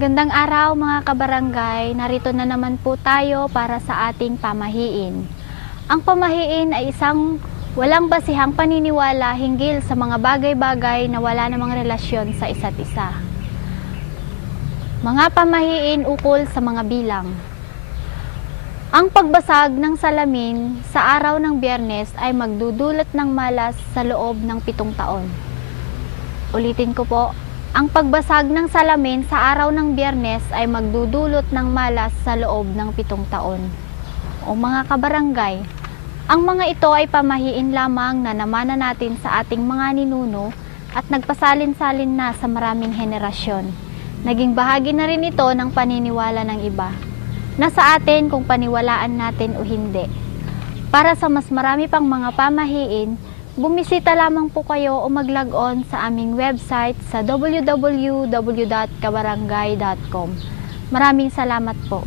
Magandang araw mga kabarangay, narito na naman po tayo para sa ating pamahiin. Ang pamahiin ay isang walang basihang paniniwala hinggil sa mga bagay-bagay na wala namang relasyon sa isa't isa. Mga pamahiin ukol sa mga bilang. Ang pagbasag ng salamin sa araw ng biyernes ay magdudulot ng malas sa loob ng pitong taon. Ulitin ko po, ang pagbasag ng salamin sa araw ng biyernes ay magdudulot ng malas sa loob ng pitong taon. O mga kabarangay, ang mga ito ay pamahiin lamang na namana natin sa ating mga ninuno at nagpasalin-salin na sa maraming henerasyon. Naging bahagi na rin ito ng paniniwala ng iba. Nasa atin kung paniwalaan natin o hindi. Para sa mas marami pang mga pamahiin, bumisita lamang po kayo o mag-log on sa aming website sa www.kabarangay.com. Maraming salamat po.